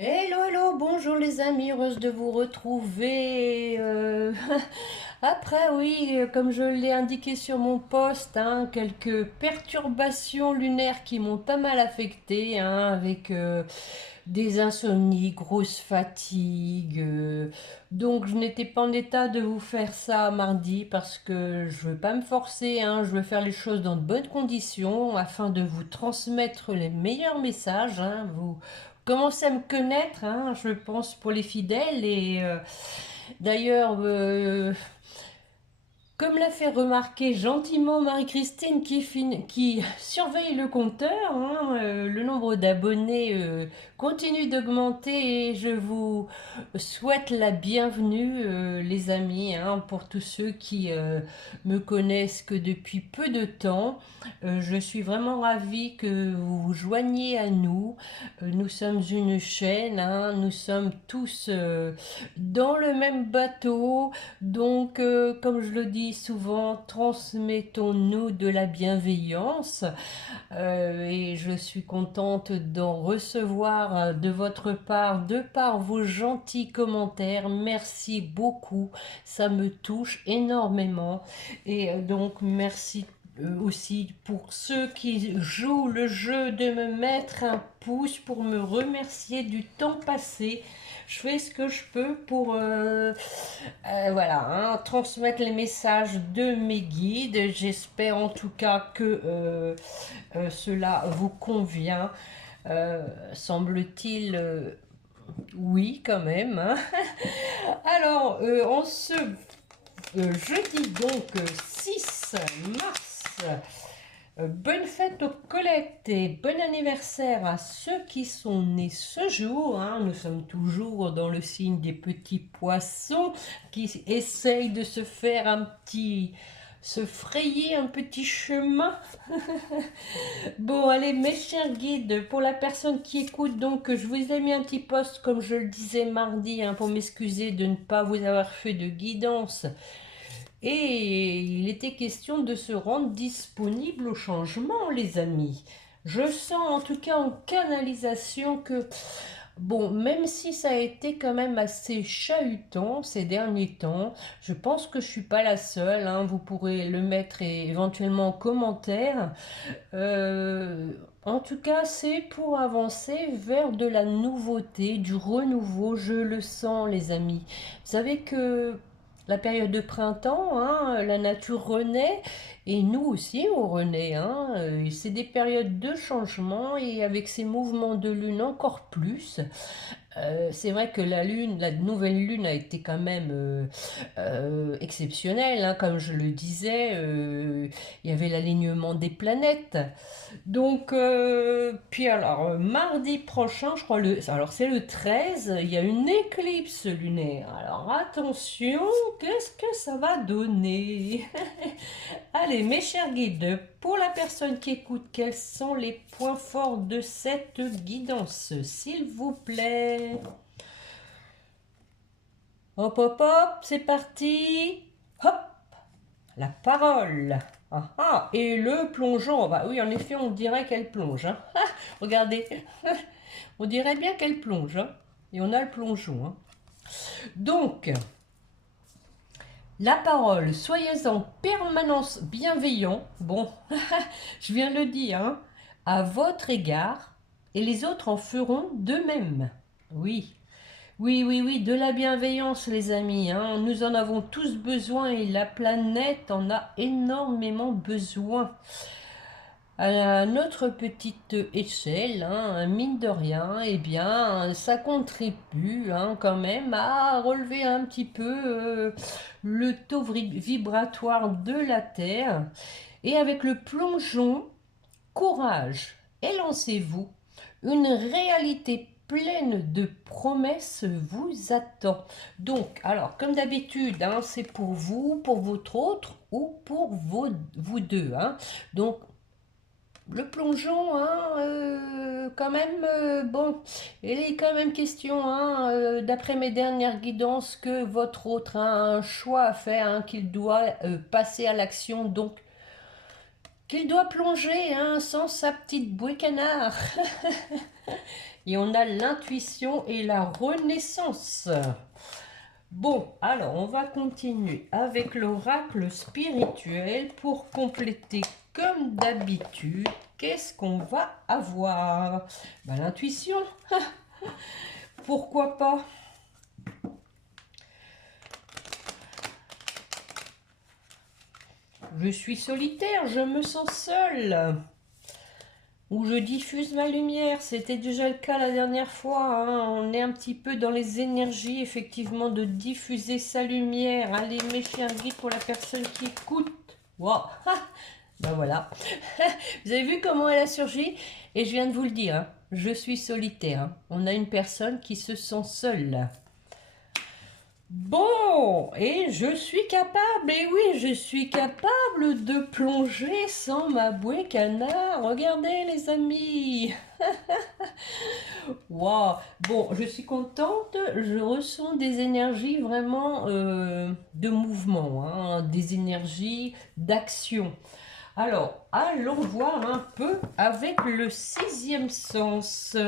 Hello, hello, bonjour les amis, heureuse de vous retrouver. Après, oui, comme je l'ai indiqué sur mon post, hein, quelques perturbations lunaires qui m'ont pas mal affecté, hein, avec des insomnies, grosse fatigue. Donc, je n'étais pas en état de vous faire ça mardi parce que je veux pas me forcer, hein, je veux faire les choses dans de bonnes conditions afin de vous transmettre les meilleurs messages, hein, vous commencez à me connaître, hein, je pense, pour les fidèles. Et d'ailleurs, comme l'a fait remarquer gentiment Marie-Christine qui surveille le compteur, hein, le nombre d'abonnés continue d'augmenter et je vous souhaite la bienvenue, les amis, hein, pour tous ceux qui me connaissent que depuis peu de temps. Je suis vraiment ravie que vous vous joigniez à nous. Nous sommes une chaîne, hein, nous sommes tous dans le même bateau. Donc, comme je le dis souvent, transmettons-nous de la bienveillance. Et je suis contente d'en recevoir de votre part, de par vos gentils commentaires. Merci beaucoup, ça me touche énormément. Et donc, merci aussi pour ceux qui jouent le jeu de me mettre un pouce pour me remercier du temps passé. Je fais ce que je peux pour voilà, hein, transmettre les messages de mes guides. J'espère en tout cas que cela vous convient. Semble-t-il, oui, quand même, hein. Alors, en ce jeudi, donc 6 mars, bonne fête aux Colettes et bon anniversaire à ceux qui sont nés ce jour, hein. Nous sommes toujours dans le signe des petits poissons qui essayent de se frayer un petit chemin. Bon, allez, mes chers guides, pour la personne qui écoute, donc, je vous ai mis un petit post, comme je le disais mardi, hein, pour m'excuser de ne pas vous avoir fait de guidance. Et il était question de se rendre disponible au changement, les amis. Je sens en tout cas en canalisation que, bon, même si ça a été quand même assez chahutant ces derniers temps, je pense que je suis pas la seule, hein, vous pourrez le mettre éventuellement en commentaire. En tout cas, c'est pour avancer vers de la nouveauté, du renouveau, je le sens, les amis. Vous savez que la période de printemps, hein, la nature renaît et nous aussi on renaît, hein. C'est des périodes de changement et avec ces mouvements de lune encore plus. C'est vrai que la nouvelle lune a été quand même exceptionnelle, hein, comme je le disais. Il y avait l'alignement des planètes. Donc, puis alors, mardi prochain, je crois, alors c'est le 13, il y a une éclipse lunaire. Alors attention, qu'est-ce que ça va donner? Allez, mes chers guides, pour la personne qui écoute, quels sont les points forts de cette guidance, s'il vous plaît? Hop, hop, hop, c'est parti. Hop, la parole. Ah, ah, et le plongeon. Bah oui, en effet, on dirait qu'elle plonge, hein. Regardez, on dirait bien qu'elle plonge, hein. Et on a le plongeon, hein. Donc, la parole, soyez en permanence bienveillant. Bon, je viens de le dire, hein, à votre égard, et les autres en feront de même. Oui, oui, oui, oui, de la bienveillance, les amis, hein. Nous en avons tous besoin et la planète en a énormément besoin. À notre petite échelle, hein, mine de rien, eh bien, ça contribue, hein, quand même à relever un petit peu le taux vibratoire de la Terre. Et avec le plongeon, courage et lancez-vous. Une réalité pleine de promesses vous attend. Donc, alors, comme d'habitude, hein, c'est pour vous, pour votre autre ou pour vous deux, hein. Donc, le plongeon, hein, quand même, bon, il est quand même question, hein, d'après mes dernières guidances, que votre autre a un choix à faire, hein, qu'il doit passer à l'action, donc qu'il doit plonger, hein, sans sa petite bouée canard. Et on a l'intuition et la renaissance. Bon, alors on va continuer avec l'oracle spirituel pour compléter comme d'habitude. Qu'est-ce qu'on va avoir? Ben, l'intuition. Pourquoi pas? Je suis solitaire, je me sens seule. Ou je diffuse ma lumière, c'était déjà le cas la dernière fois. Hein. On est un petit peu dans les énergies, effectivement, de diffuser sa lumière. Allez, mes chers guides, pour la personne qui écoute. Wow. Ben voilà. Vous avez vu comment elle a surgi? Et je viens de vous le dire, hein, je suis solitaire. Hein. On a une personne qui se sent seule. Bon, et je suis capable, et oui, je suis capable de plonger sans ma bouée canard. Regardez les amis. Wow. Bon, je suis contente, je ressens des énergies vraiment de mouvement, hein, des énergies d'action. Alors, allons voir un peu avec le sixième sens.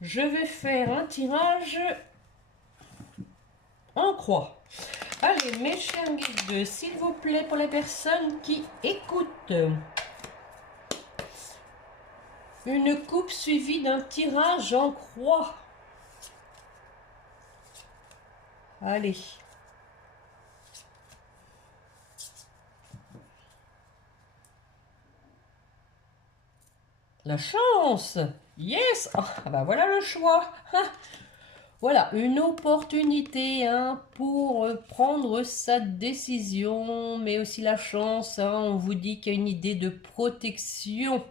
Je vais faire un tirage en croix. Allez, mes chers guides, s'il vous plaît, pour les personnes qui écoutent. Une coupe suivie d'un tirage en croix. Allez. La chance. Yes. Ah bah voilà le choix. Ah. Voilà, une opportunité hein, pour prendre sa décision, mais aussi la chance. Hein, on vous dit qu'il y a une idée de protection.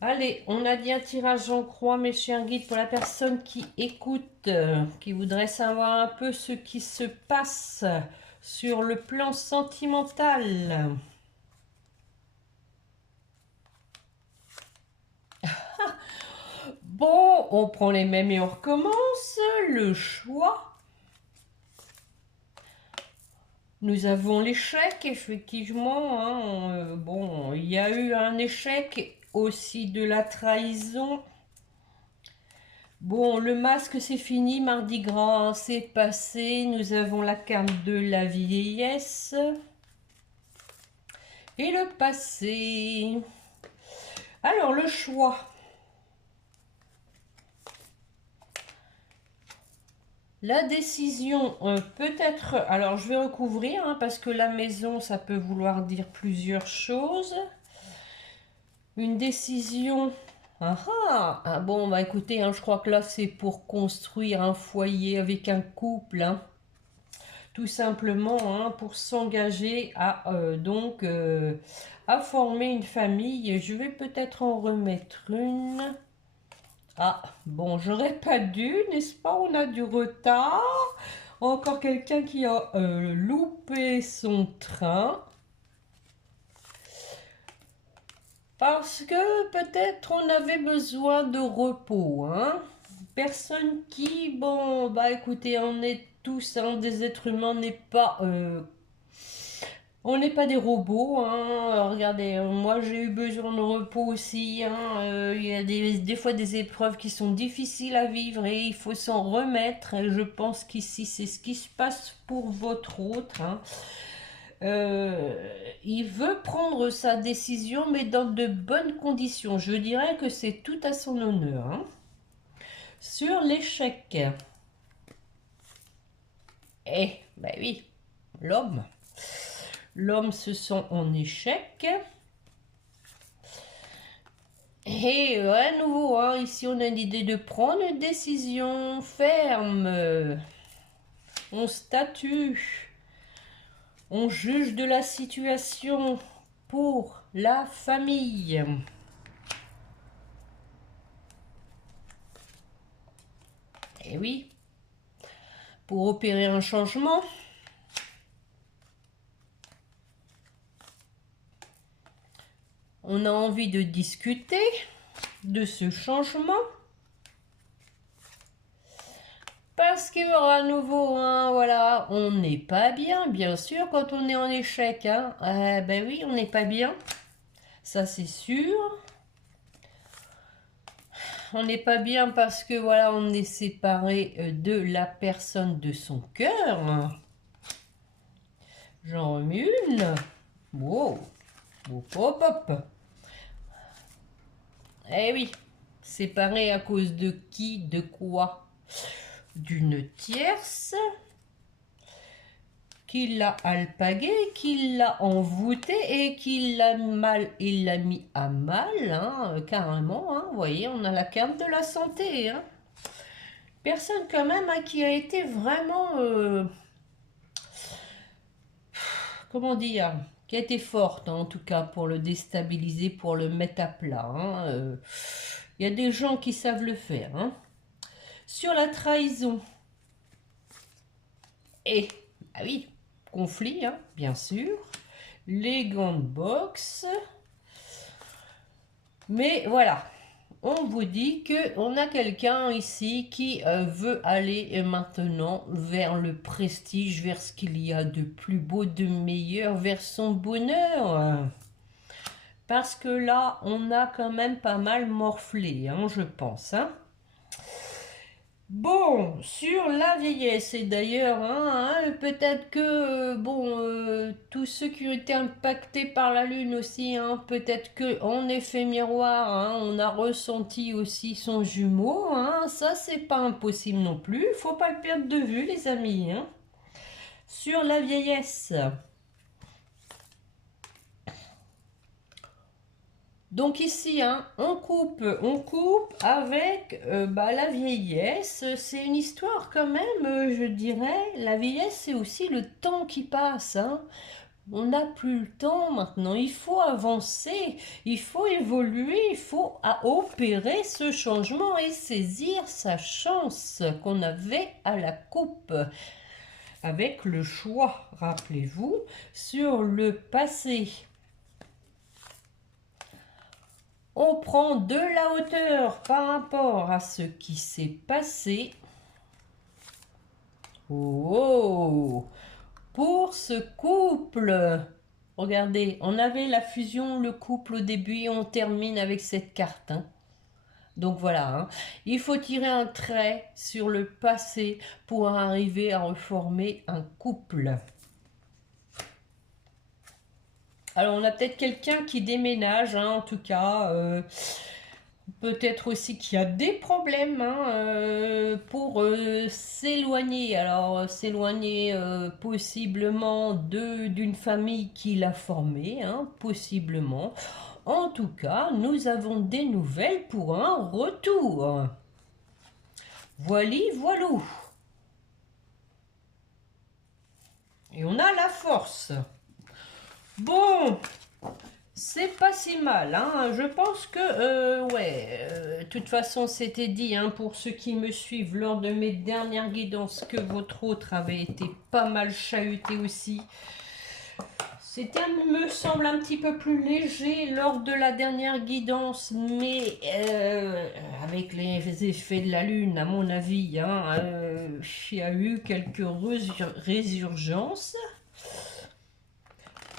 Allez, on a dit un tirage en croix, mes chers guides, pour la personne qui écoute, qui voudrait savoir un peu ce qui se passe sur le plan sentimental. Bon, on prend les mêmes et on recommence. Le choix. Nous avons l'échec, effectivement. Hein, bon, il y a eu un échec, aussi de la trahison. Bon, le masque, c'est fini. Mardi Gras, c'est passé. Nous avons la carte de la vieillesse. Et le passé. Alors, le choix. La décision peut-être... Alors, je vais recouvrir, hein, parce que la maison, ça peut vouloir dire plusieurs choses. Une décision... Ah bon, bah écoutez, hein, je crois que là, c'est pour construire un foyer avec un couple. Hein. Tout simplement, hein, pour s'engager à, à former une famille. Je vais peut-être en remettre une... Ah, bon, j'aurais pas dû, n'est-ce pas? On a du retard. Encore quelqu'un qui a loupé son train. Parce que peut-être on avait besoin de repos. Hein? Personne qui, bon, bah écoutez, on est tous hein, des êtres humains, on n'est pas des robots, hein. Regardez, moi j'ai eu besoin de repos aussi. Hein. Il y a des fois des épreuves qui sont difficiles à vivre et il faut s'en remettre. Et je pense qu'ici c'est ce qui se passe pour votre autre. Hein. Il veut prendre sa décision mais dans de bonnes conditions. Je dirais que c'est tout à son honneur. Hein. Sur l'échec. Ben oui, l'homme. L'homme se sent en échec. Et à nouveau, hein, ici on a l'idée de prendre une décision ferme. On statue. On juge de la situation pour la famille. Et oui, pour opérer un changement. On a envie de discuter de ce changement. Parce parce que à nouveau, hein, voilà, on n'est pas bien sûr, quand on est en échec. Hein. Ben oui, on n'est pas bien, ça c'est sûr. On n'est pas bien parce que voilà, on est séparé de la personne de son cœur. J'en remue une. Wow. Hop, hop, hop. Eh oui, séparé à cause de qui, de quoi? D'une tierce qui l'a alpagué, qui l'a envoûté et qui l'a il l'a mis à mal, hein, carrément. Hein, vous voyez, on a la carte de la santé. Hein. Personne quand même hein, qui a été vraiment, comment dire, qui a été forte hein, en tout cas pour le déstabiliser, pour le mettre à plat. Hein, y a des gens qui savent le faire. Hein. Sur la trahison. Et, ah oui, conflit, hein, bien sûr. Les gants de boxe. Mais voilà, on vous dit qu'on a quelqu'un ici qui veut aller maintenant vers le prestige, vers ce qu'il y a de plus beau, de meilleur, vers son bonheur. Parce que là, on a quand même pas mal morflé, hein, je pense. Hein. Bon, sur la vieillesse, et d'ailleurs, hein, peut-être que, bon, tous ceux qui ont été impactés par la lune aussi, hein, peut-être que en effet miroir, hein, on a ressenti aussi son jumeau, hein, ça c'est pas impossible non plus, faut pas le perdre de vue les amis. Hein. Sur la vieillesse. Donc ici, hein, on coupe avec la vieillesse. C'est une histoire quand même, je dirais. La vieillesse, c'est aussi le temps qui passe. Hein. On n'a plus le temps maintenant. Il faut avancer, il faut évoluer, il faut opérer ce changement et saisir sa chance qu'on avait à la coupe. Avec le choix, rappelez-vous, sur le passé. On prend de la hauteur par rapport à ce qui s'est passé. Oh, pour ce couple. Regardez, on avait la fusion, le couple au début et on termine avec cette carte. Hein. Donc voilà, hein. Il faut tirer un trait sur le passé pour arriver à reformer un couple. Alors, on a peut-être quelqu'un qui déménage, hein, en tout cas. Peut-être aussi qu'il y a des problèmes hein, pour s'éloigner. Alors, s'éloigner possiblement d'une famille qui l'a formé, hein, possiblement. En tout cas, nous avons des nouvelles pour un retour. Voili, voilou. Et on a la force. Bon, c'est pas si mal, hein. Je pense que, de toute façon, c'était dit, hein, pour ceux qui me suivent lors de mes dernières guidances, que votre autre avait été pas mal chahuté aussi. C'était, me semble, un petit peu plus léger lors de la dernière guidance, mais avec les effets de la lune, à mon avis, hein, il y a eu quelques résurgences.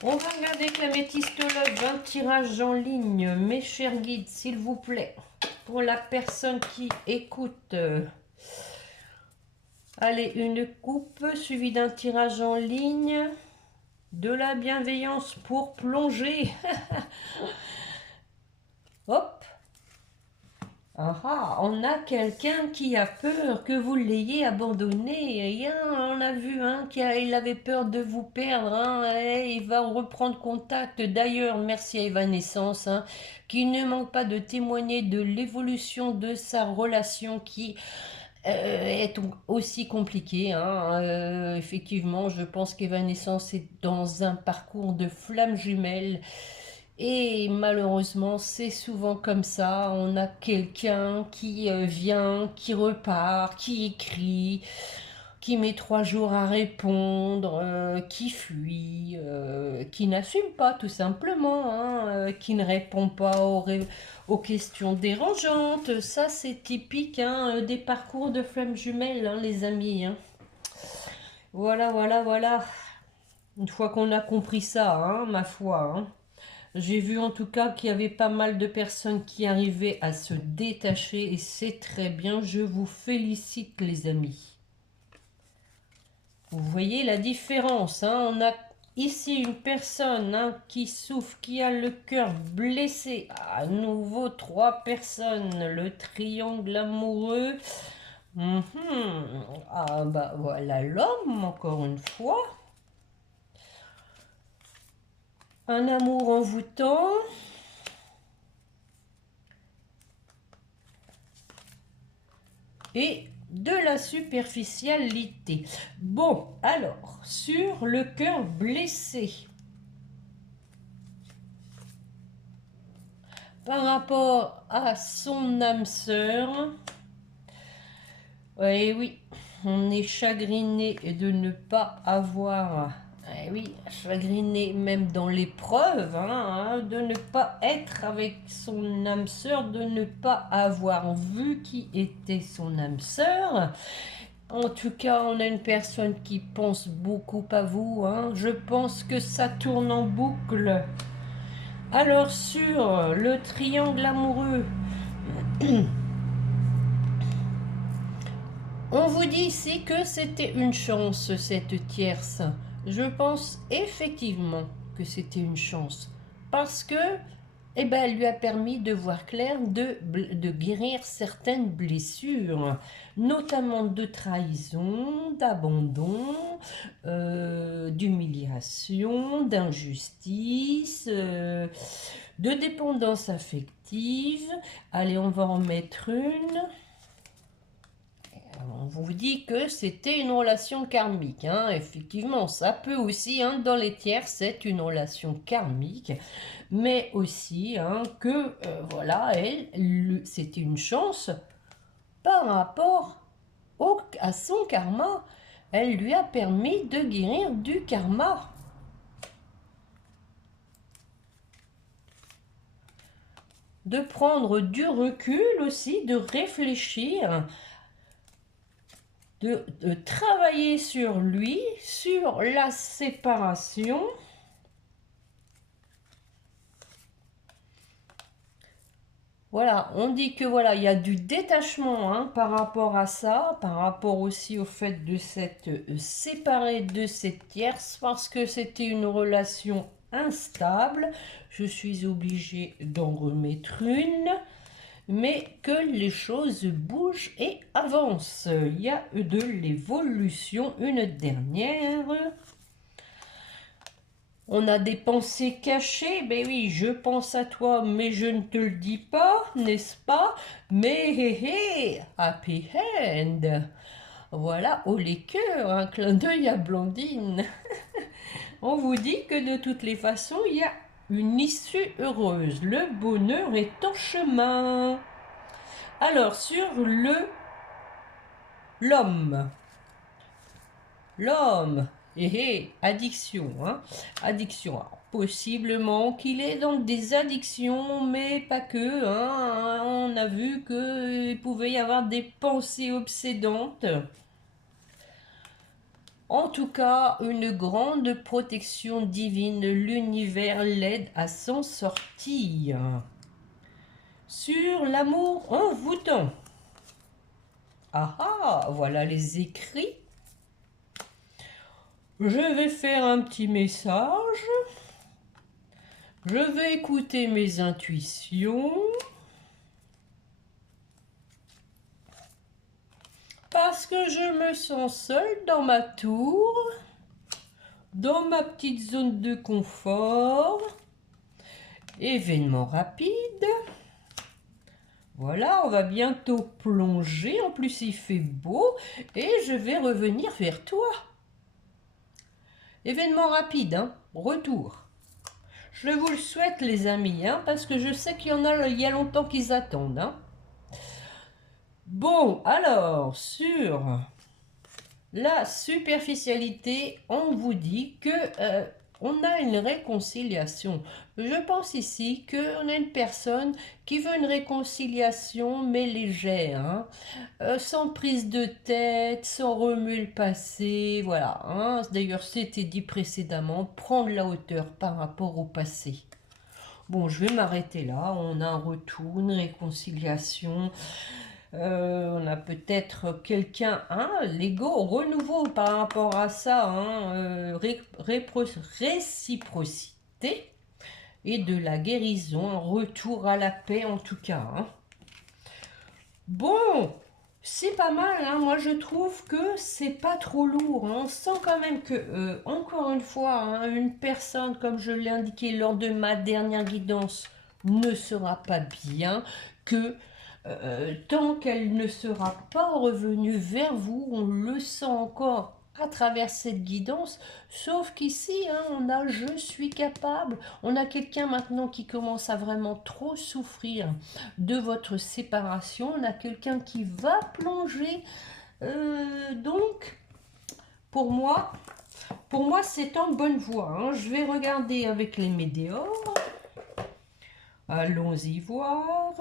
On va regarder avec la métistologue un tirage en ligne, mes chers guides, s'il vous plaît, pour la personne qui écoute. Allez, une coupe suivie d'un tirage en ligne, de la bienveillance pour plonger. Hop. Ah, on a quelqu'un qui a peur que vous l'ayez abandonné. On a vu hein, qu'il avait peur de vous perdre. Hein, et il va reprendre contact. D'ailleurs, merci à Evanescence, hein, qui ne manque pas de témoigner de l'évolution de sa relation qui est aussi compliquée. Hein. Effectivement, je pense qu'Evanescence est dans un parcours de flammes jumelles. Et malheureusement, c'est souvent comme ça. On a quelqu'un qui vient, qui repart, qui écrit, qui met 3 jours à répondre, qui fuit, qui n'assume pas tout simplement, hein, qui ne répond pas aux questions dérangeantes. Ça, c'est typique, hein, des parcours de flammes jumelles, hein, les amis. Hein. Voilà, voilà, voilà. Une fois qu'on a compris ça, hein, ma foi. Hein. J'ai vu en tout cas qu'il y avait pas mal de personnes qui arrivaient à se détacher et c'est très bien. Je vous félicite, les amis. Vous voyez la différence, hein? On a ici une personne, hein, qui souffre, qui a le cœur blessé. À nouveau, 3 personnes, le triangle amoureux. Ah bah voilà l'homme, encore une fois. Un amour envoûtant. Et de la superficialité. Bon, alors, sur le cœur blessé, par rapport à son âme sœur, oui, on est chagriné de ne pas avoir, oui, chagriné même dans l'épreuve, hein, de ne pas être avec son âme sœur, de ne pas avoir vu qui était son âme sœur. En tout cas, on a une personne qui pense beaucoup à vous. Hein. Je pense que ça tourne en boucle. Alors, sur le triangle amoureux, on vous dit ici que c'était une chance, cette tierce. Je pense effectivement que c'était une chance. Parce que, eh ben, elle lui a permis de voir clair, de guérir certaines blessures, notamment de trahison, d'abandon, d'humiliation, d'injustice, de dépendance affective. Allez, on va en mettre une. On vous dit que c'était une relation karmique. Hein. Effectivement, ça peut aussi, hein, dans les tiers, c'est une relation karmique. Mais aussi, hein, que, voilà, c'était une chance par rapport à son karma. Elle lui a permis de guérir du karma. De prendre du recul aussi, de réfléchir, de travailler sur lui, sur la séparation. Voilà, on dit que voilà, il y a du détachement, hein, par rapport à ça, par rapport aussi au fait de s'être séparé de cette tierce, parce que c'était une relation instable. Je suis obligée d'en remettre une, mais que les choses bougent et avancent. Il y a de l'évolution, une dernière. On a des pensées cachées, ben oui, je pense à toi, mais je ne te le dis pas, n'est-ce pas? Mais hé hé, happy end. Voilà, oh les cœurs, un clin d'œil à Blandine. On vous dit que de toutes les façons, il y a une issue heureuse. Le bonheur est en chemin. Alors, sur l'homme. L'homme. Addiction, hein. Addiction. Alors, possiblement qu'il est dans des addictions, mais pas que. Hein. On a vu qu'il pouvait y avoir des pensées obsédantes. En tout cas, une grande protection divine. L'univers l'aide à s'en sortir. Sur l'amour envoûtant. Ah ah, voilà les écrits. Je vais faire un petit message. Je vais écouter mes intuitions. Parce que je me sens seule dans ma tour, dans ma petite zone de confort. Événement rapide. Voilà, on va bientôt plonger. En plus, il fait beau. Et je vais revenir vers toi. Événement rapide, hein, retour. Je vous le souhaite, les amis, hein, parce que je sais qu'il y en a, il y a longtemps qu'ils attendent. Hein. Bon, alors, sur la superficialité, on vous dit que on a une réconciliation. Je pense ici qu'on a une personne qui veut une réconciliation, mais légère, hein. Sans prise de tête, sans remuer le passé, voilà, hein. D'ailleurs, c'était dit précédemment, prendre la hauteur par rapport au passé. Bon, je vais m'arrêter là. On a un retour, une réconciliation. On a peut-être quelqu'un, hein, l'ego, renouveau par rapport à ça, hein, réciprocité et de la guérison, un retour à la paix en tout cas, hein. Bon, c'est pas mal, hein. Moi je trouve que c'est pas trop lourd, hein. On sent quand même que, encore une fois, hein, une personne, comme je l'ai indiqué lors de ma dernière guidance, ne sera pas bien, que tant qu'elle ne sera pas revenue vers vous, on le sent encore à travers cette guidance, sauf qu'ici, hein, on a je suis capable, on a quelqu'un maintenant qui commence à vraiment trop souffrir de votre séparation, on a quelqu'un qui va plonger, donc pour moi c'est en bonne voie, hein. Je vais regarder avec les météores, allons-y voir.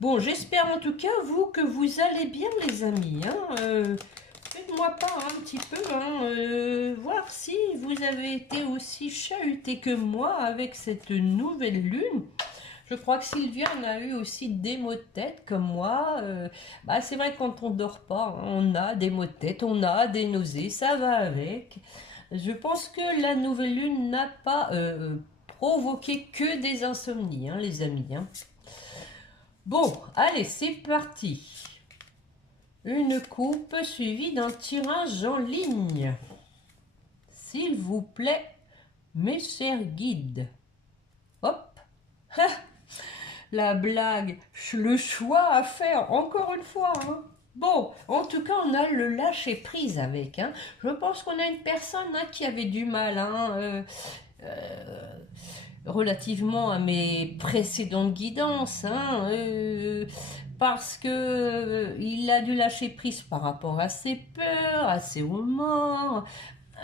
Bon, j'espère en tout cas, vous, que vous allez bien, les amis, hein. Faites-moi part un petit peu, hein, voir si vous avez été aussi chahuté que moi avec cette nouvelle lune. Je crois que Sylviane a eu aussi des maux de tête comme moi. Bah, c'est vrai que quand on dort pas, hein, on a des maux de tête, on a des nausées, ça va avec. Je pense que la nouvelle lune n'a pas provoqué que des insomnies, hein, les amis, hein. Bon, allez, c'est parti. Une coupe suivie d'un tirage en ligne. S'il vous plaît, mes chers guides. Hop. La blague, le choix à faire, encore une fois, hein. Bon, en tout cas, on a le lâcher prise avec, hein. Je pense qu'on a une personne, hein, qui avait du mal, hein, relativement à mes précédentes guidances, hein, parce que il a dû lâcher prise par rapport à ses peurs, à ses remords.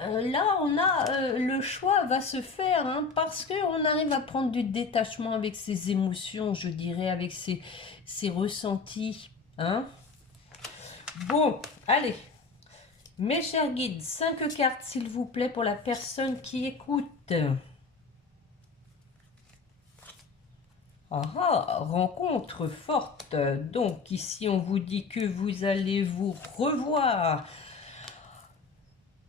Là, on a le choix va se faire, hein, parce que on arrive à prendre du détachement avec ses émotions, je dirais, avec ses ressentis, hein. Bon, allez, mes chers guides, 5 cartes s'il vous plaît pour la personne qui écoute. Rencontre forte. Donc ici on vous dit que vous allez vous revoir.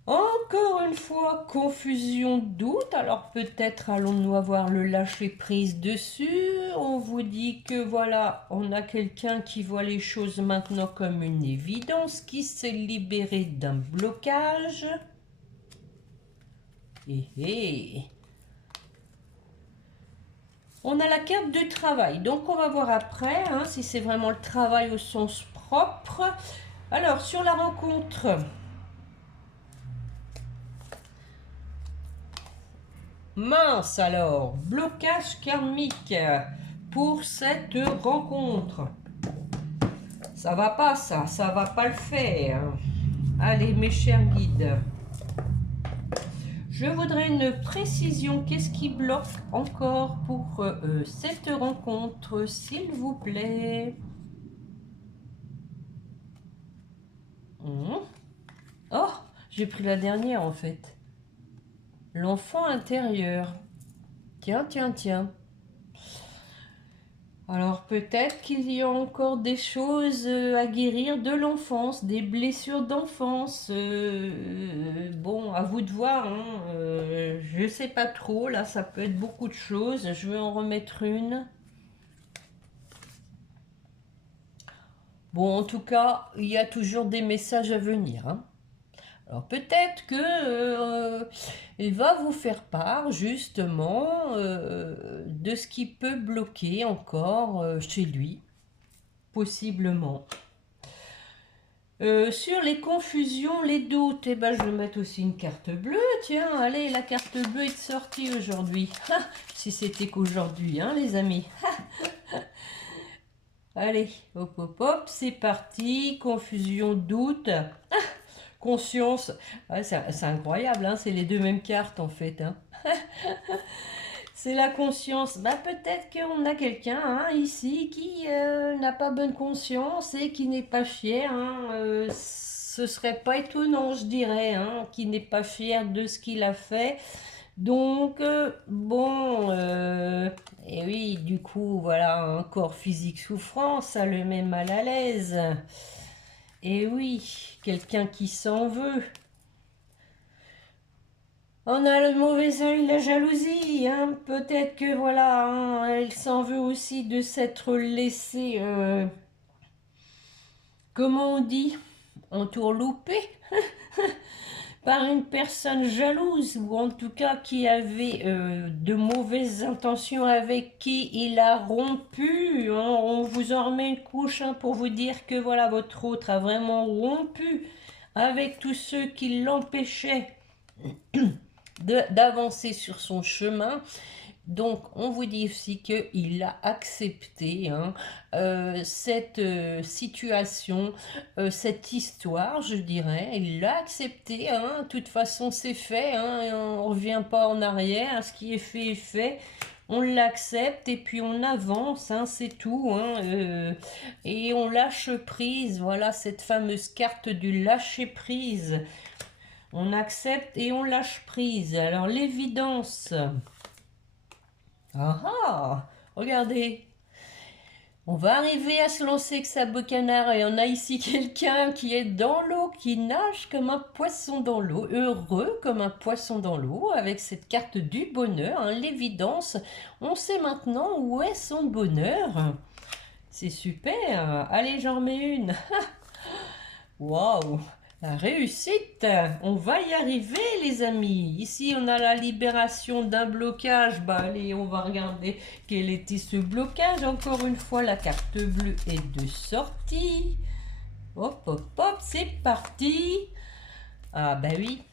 Encore une fois, confusion, doute. Alors peut-être allons-nous avoir le lâcher prise dessus. On vous dit que voilà, on a quelqu'un qui voit les choses maintenant comme une évidence, qui s'est libéré d'un blocage. On a la carte de travail, donc on va voir après, hein, si c'est vraiment le travail au sens propre. Alors, sur la rencontre, mince alors, blocage karmique pour cette rencontre. Ça va pas ça va pas le faire. Allez, mes chers guides. Je voudrais une précision. Qu'est-ce qui bloque encore pour cette rencontre, s'il vous plaît? Oh, j'ai pris la dernière en fait. L'enfant intérieur. Tiens, tiens, tiens. Alors peut-être qu'il y a encore des choses à guérir de l'enfance, des blessures d'enfance. Bon, à vous de voir, hein. Je sais pas trop, là ça peut être beaucoup de choses. Je vais en remettre une. Bon, en tout cas, il y a toujours des messages à venir, hein. Alors peut-être que il va vous faire part justement de ce qui peut bloquer encore chez lui, possiblement. Sur les confusions, les doutes, eh ben, je vais mettre aussi une carte bleue. Tiens, allez, la carte bleue est sortie aujourd'hui. Si c'était qu'aujourd'hui, hein, les amis. Allez, hop, hop, hop, c'est parti. Confusion, doute, conscience. Ouais, c'est incroyable, hein, c'est les deux mêmes cartes en fait. Hein. C'est la conscience. Bah, peut-être qu'on a quelqu'un hein, ici qui n'a pas bonne conscience et qui n'est pas fier. Hein, ce serait pas étonnant, je dirais, hein, qui n'est pas fier de ce qu'il a fait. Donc, bon, et oui, du coup, voilà, un corps physique souffrant, ça le met mal à l'aise. Et oui, quelqu'un qui s'en veut. On a le mauvais œil, la jalousie, hein. Peut-être que voilà, hein, elle s'en veut aussi de s'être laissée, comment on dit, entourloupée par une personne jalouse ou en tout cas qui avait de mauvaises intentions avec qui il a rompu. Hein. On vous en remet une couche hein, pour vous dire que voilà, votre autre a vraiment rompu avec tous ceux qui l'empêchaient d'avancer sur son chemin. Donc, on vous dit aussi qu'il a accepté hein, cette situation, cette histoire, je dirais. Il l'a accepté. Hein. De toute façon, c'est fait. Hein, et on ne revient pas en arrière. Ce qui est fait est fait. On l'accepte et puis on avance. Hein, c'est tout. Hein, et on lâche prise. Voilà cette fameuse carte du lâcher prise. On accepte et on lâche prise. Alors, l'évidence... Ah ah, regardez, on va arriver à se lancer avec sa bocanard et on a ici quelqu'un qui est dans l'eau, qui nage comme un poisson dans l'eau, heureux comme un poisson dans l'eau, avec cette carte du bonheur, hein, l'évidence. On sait maintenant où est son bonheur. C'est super. Allez, j'en remets une. Waouh! La réussite! On va y arriver, les amis. Ici, on a la libération d'un blocage. Bah, allez, on va regarder quel était ce blocage. Encore une fois, la carte bleue est de sortie. Hop, hop, hop, c'est parti. Ah, bah oui.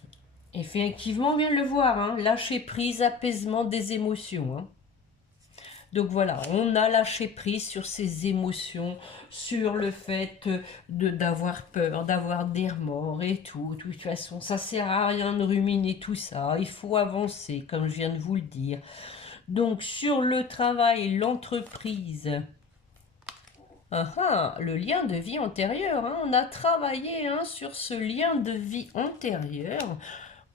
Effectivement, on vient de le voir. Hein. Lâcher prise, apaisement des émotions. Hein. Donc voilà, on a lâché prise sur ses émotions, sur le fait d'avoir peur, d'avoir des remords et tout. De toute façon, ça sert à rien de ruminer tout ça. Il faut avancer, comme je viens de vous le dire. Donc sur le travail, l'entreprise. Le lien de vie antérieur. Hein. On a travaillé hein, sur ce lien de vie antérieur.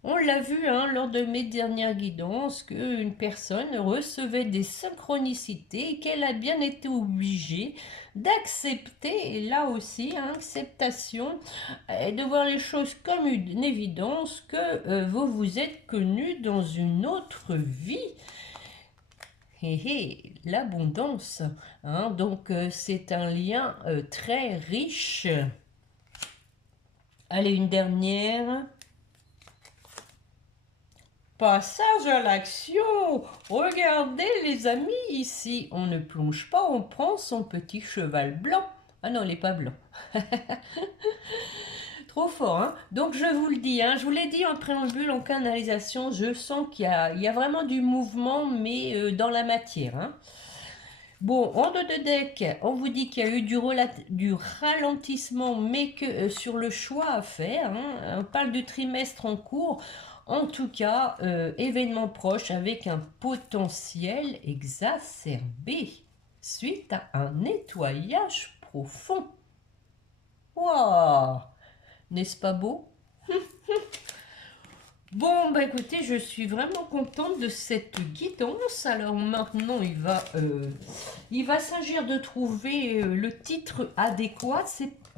On l'a vu hein, lors de mes dernières guidances qu'une personne recevait des synchronicités et qu'elle a bien été obligée d'accepter, et là aussi, hein, acceptation, et de voir les choses comme une évidence que vous vous êtes connu dans une autre vie. Et l'abondance, hein, donc c'est un lien très riche. Allez, une dernière. Passage à l'action. Regardez les amis, ici, on ne plonge pas, on prend son petit cheval blanc. Ah non, il n'est pas blanc. Trop fort, hein. Donc je vous le dis, hein, je vous l'ai dit en préambule, en canalisation, je sens qu'il y a vraiment du mouvement, mais dans la matière. Hein. Bon, en dos de deck, on vous dit qu'il y a eu du ralentissement, mais que sur le choix à faire. Hein, on parle du trimestre en cours. En tout cas, événement proche avec un potentiel exacerbé suite à un nettoyage profond. Waouh! N'est-ce pas beau? Bon, bah écoutez, je suis vraiment contente de cette guidance. Alors maintenant, il va s'agir de trouver le titre adéquat.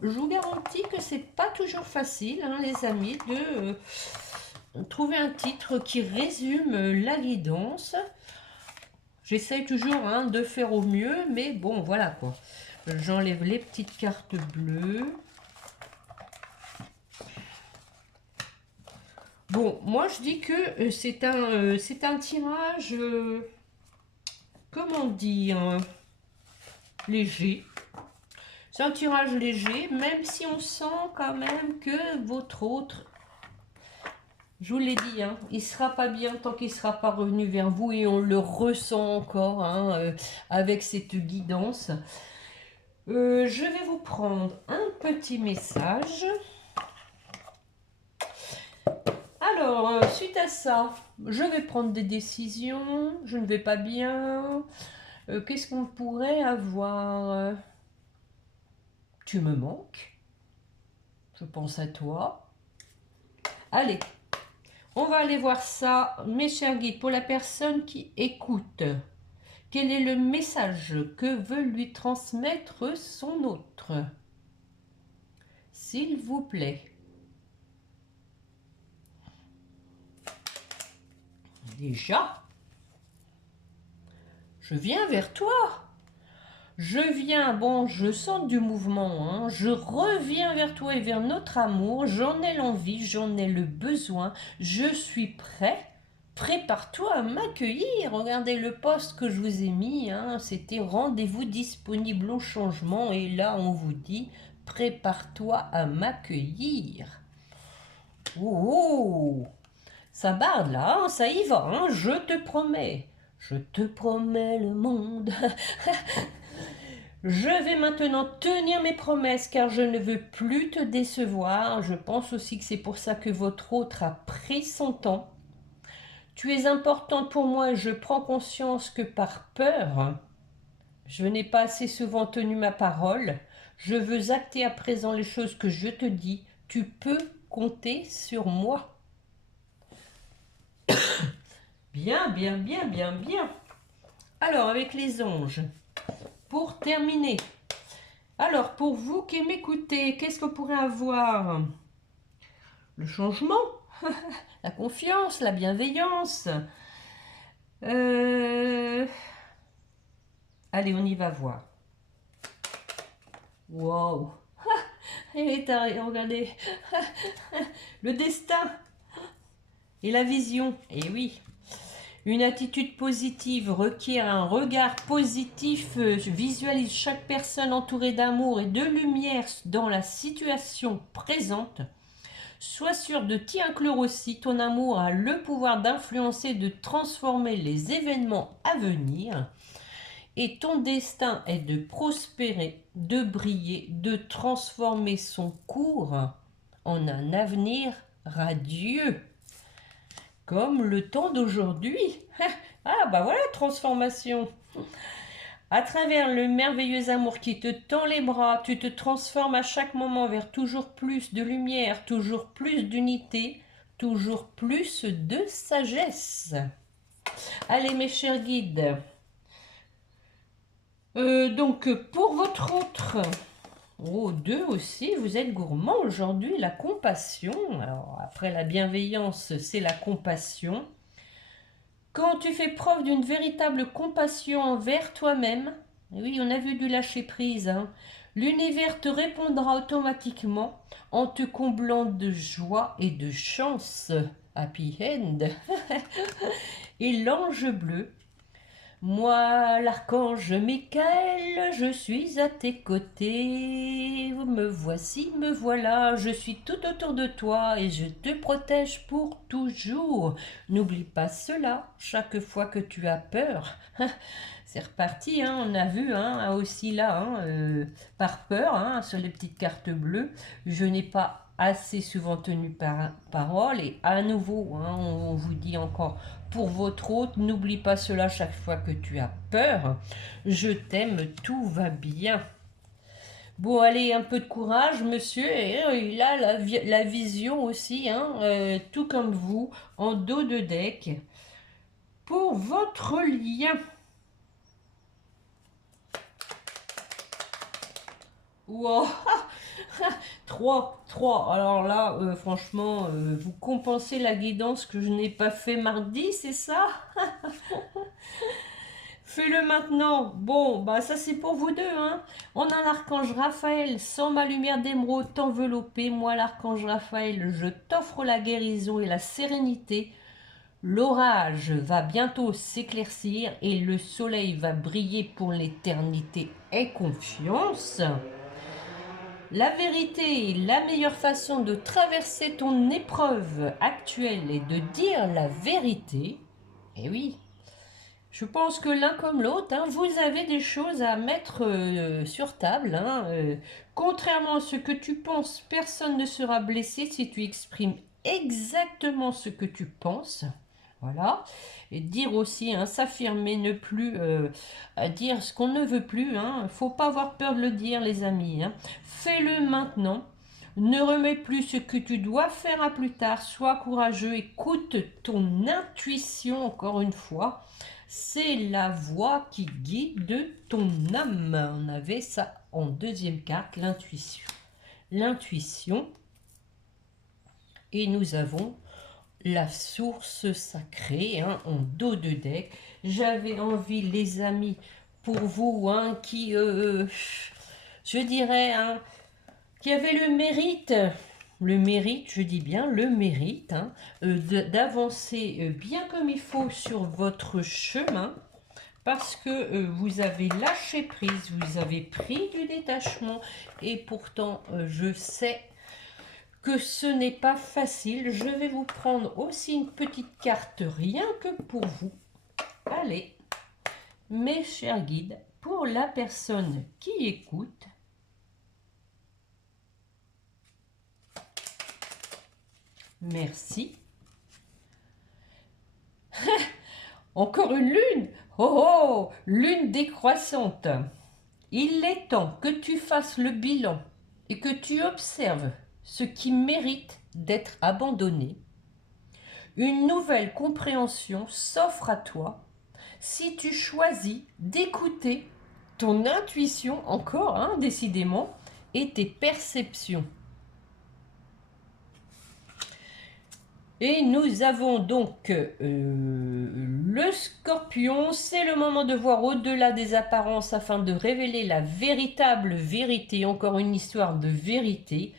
Je vous garantis que c'est pas toujours facile, hein, les amis, de trouver un titre qui résume la guidance. J'essaye toujours hein, de faire au mieux, mais bon, voilà quoi. J'enlève les petites cartes bleues. Bon, moi je dis que c'est un tirage, comment dire, léger. C'est un tirage léger, même si on sent quand même que votre autre, je vous l'ai dit, hein, il ne sera pas bien tant qu'il ne sera pas revenu vers vous et on le ressent encore hein, avec cette guidance. Je vais vous prendre un petit message. Alors, suite à ça, je vais prendre des décisions. Je ne vais pas bien. Qu'est-ce qu'on pourrait avoir? Tu me manques. Je pense à toi. Allez, on va aller voir ça, mes chers guides, pour la personne qui écoute. Quel est le message que veut lui transmettre son autre? S'il vous plaît. Déjà, je viens vers toi. Je viens, bon, je sens du mouvement, hein. Je reviens vers toi et vers notre amour. J'en ai l'envie, j'en ai le besoin. Je suis prêt. Prépare-toi à m'accueillir. Regardez le post que je vous ai mis, hein. C'était rendez-vous disponible au changement. Et là, on vous dit, prépare-toi à m'accueillir. Oh, ça barde là, hein, ça y va, hein, je te promets. Je te promets le monde. Je vais maintenant tenir mes promesses car je ne veux plus te décevoir. Je pense aussi que c'est pour ça que votre autre a pris son temps. Tu es importante pour moi et je prends conscience que par peur, je n'ai pas assez souvent tenu ma parole. Je veux acter à présent les choses que je te dis. Tu peux compter sur moi. Bien, bien, bien, bien, bien. Alors, avec les anges, pour terminer. Alors, pour vous qui m'écoutez, qu'est-ce qu'on pourrait avoir? Le changement, la confiance, la bienveillance. Allez, on y va voir. Wow. Regardez. Le destin et la vision. Eh oui. Une attitude positive requiert un regard positif. Visualise chaque personne entourée d'amour et de lumière dans la situation présente. Sois sûr de t'y inclure aussi. Ton amour a le pouvoir d'influencer, de transformer les événements à venir. Et ton destin est de prospérer, de briller, de transformer son cours en un avenir radieux. Comme le temps d'aujourd'hui. Ah bah voilà, transformation. À travers le merveilleux amour qui te tend les bras, tu te transformes à chaque moment vers toujours plus de lumière, toujours plus d'unité, toujours plus de sagesse. Allez mes chers guides. Donc pour votre autre... Oh, deux aussi, vous êtes gourmand aujourd'hui, la compassion. Alors, après la bienveillance, c'est la compassion. Quand tu fais preuve d'une véritable compassion envers toi-même, oui, on a vu du lâcher-prise, hein, l'univers te répondra automatiquement en te comblant de joie et de chance. Happy end. Et l'ange bleu. Moi, l'archange Michael, je suis à tes côtés. Me voici, me voilà, je suis tout autour de toi et je te protège pour toujours. N'oublie pas cela chaque fois que tu as peur. C'est reparti, hein, on a vu hein, aussi là, hein, par peur, hein, sur les petites cartes bleues. Je n'ai pas assez souvent tenu parole et à nouveau, hein, on vous dit encore... Pour votre hôte, n'oublie pas cela chaque fois que tu as peur. Je t'aime, tout va bien. Bon, allez, un peu de courage, monsieur. Et il a la vision aussi, hein, tout comme vous, en dos de deck. Pour votre lien. Wow. 3. Alors là, franchement, vous compensez la guidance que je n'ai pas fait mardi, c'est ça? Fais-le maintenant. Bon, bah ça c'est pour vous deux, hein. On a l'archange Raphaël, sans ma lumière d'émeraude t'envelopper. Moi, l'archange Raphaël, je t'offre la guérison et la sérénité. L'orage va bientôt s'éclaircir et le soleil va briller pour l'éternité. Aie confiance. La vérité, la meilleure façon de traverser ton épreuve actuelle est de dire la vérité. Eh oui. Je pense que l'un comme l'autre, hein, vous avez des choses à mettre sur table. Hein, contrairement à ce que tu penses, personne ne sera blessé si tu exprimes exactement ce que tu penses. Voilà. Et dire aussi, hein, s'affirmer, ne plus dire ce qu'on ne veut plus. Hein. Faut pas avoir peur de le dire, les amis. Hein. Fais-le maintenant. Ne remets plus ce que tu dois faire à plus tard. Sois courageux. Écoute ton intuition, encore une fois. C'est la voix qui guide ton âme. On avait ça en deuxième carte, l'intuition. L'intuition. Et nous avons la source sacrée, hein, en dos de deck. J'avais envie, les amis, pour vous, hein, qui, je dirais, hein, qui avaient le mérite, je dis bien le mérite, hein, d'avancer bien comme il faut sur votre chemin, parce que vous avez lâché prise, vous avez pris du détachement, et pourtant, je sais que ce n'est pas facile. Je vais vous prendre aussi une petite carte rien que pour vous. Allez, mes chers guides, pour la personne qui écoute, merci. Encore une lune. Oh oh, lune décroissante. Il est temps que tu fasses le bilan et que tu observes ce qui mérite d'être abandonné. Une nouvelle compréhension s'offre à toi si tu choisis d'écouter ton intuition, encore, hein, décidément, et tes perceptions. Et nous avons donc le Scorpion. C'est le moment de voir au-delà des apparences afin de révéler la véritable vérité. Encore une histoire de vérité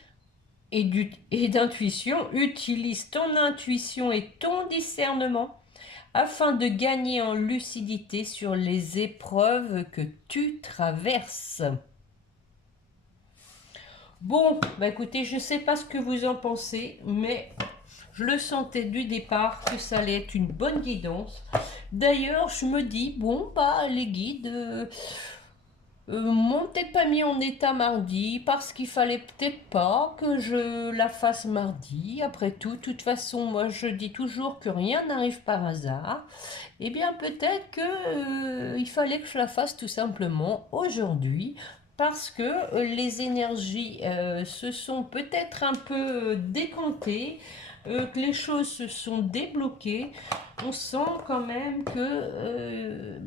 et d'intuition. Utilise ton intuition et ton discernement afin de gagner en lucidité sur les épreuves que tu traverses. Bon, bah écoutez, je ne sais pas ce que vous en pensez, mais je le sentais du départ que ça allait être une bonne guidance. D'ailleurs, je me dis, bon, bah les guides m'ont peut-être pas mis en état mardi parce qu'il fallait peut-être pas que je la fasse mardi. Après tout, de toute façon, moi je dis toujours que rien n'arrive par hasard. Eh bien, peut-être que il fallait que je la fasse tout simplement aujourd'hui parce que les énergies se sont peut-être un peu décantées, que les choses se sont débloquées. On sent quand même que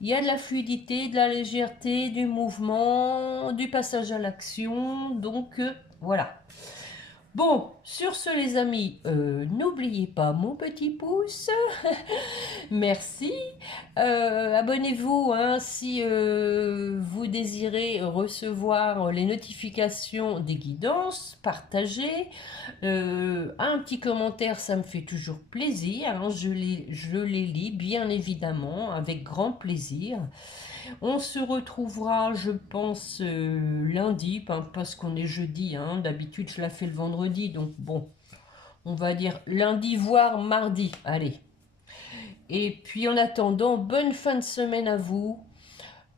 il y a de la fluidité, de la légèreté, du mouvement, du passage à l'action. Donc voilà. Bon, sur ce les amis, n'oubliez pas mon petit pouce. Merci. Abonnez-vous, hein, si vous désirez recevoir les notifications des guidances. Partagez. Un petit commentaire, ça me fait toujours plaisir. Hein, je les lis, bien évidemment, avec grand plaisir. On se retrouvera, je pense, lundi, parce qu'on est jeudi. Hein, d'habitude, je la fais le vendredi. Donc bon, on va dire lundi, voire mardi. Allez. Et puis en attendant, bonne fin de semaine à vous.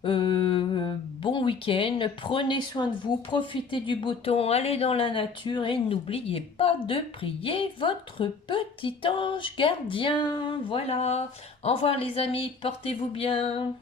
Bon week-end. Prenez soin de vous. Profitez du beau temps. Allez dans la nature. Et n'oubliez pas de prier votre petit ange gardien. Voilà. Au revoir les amis. Portez-vous bien.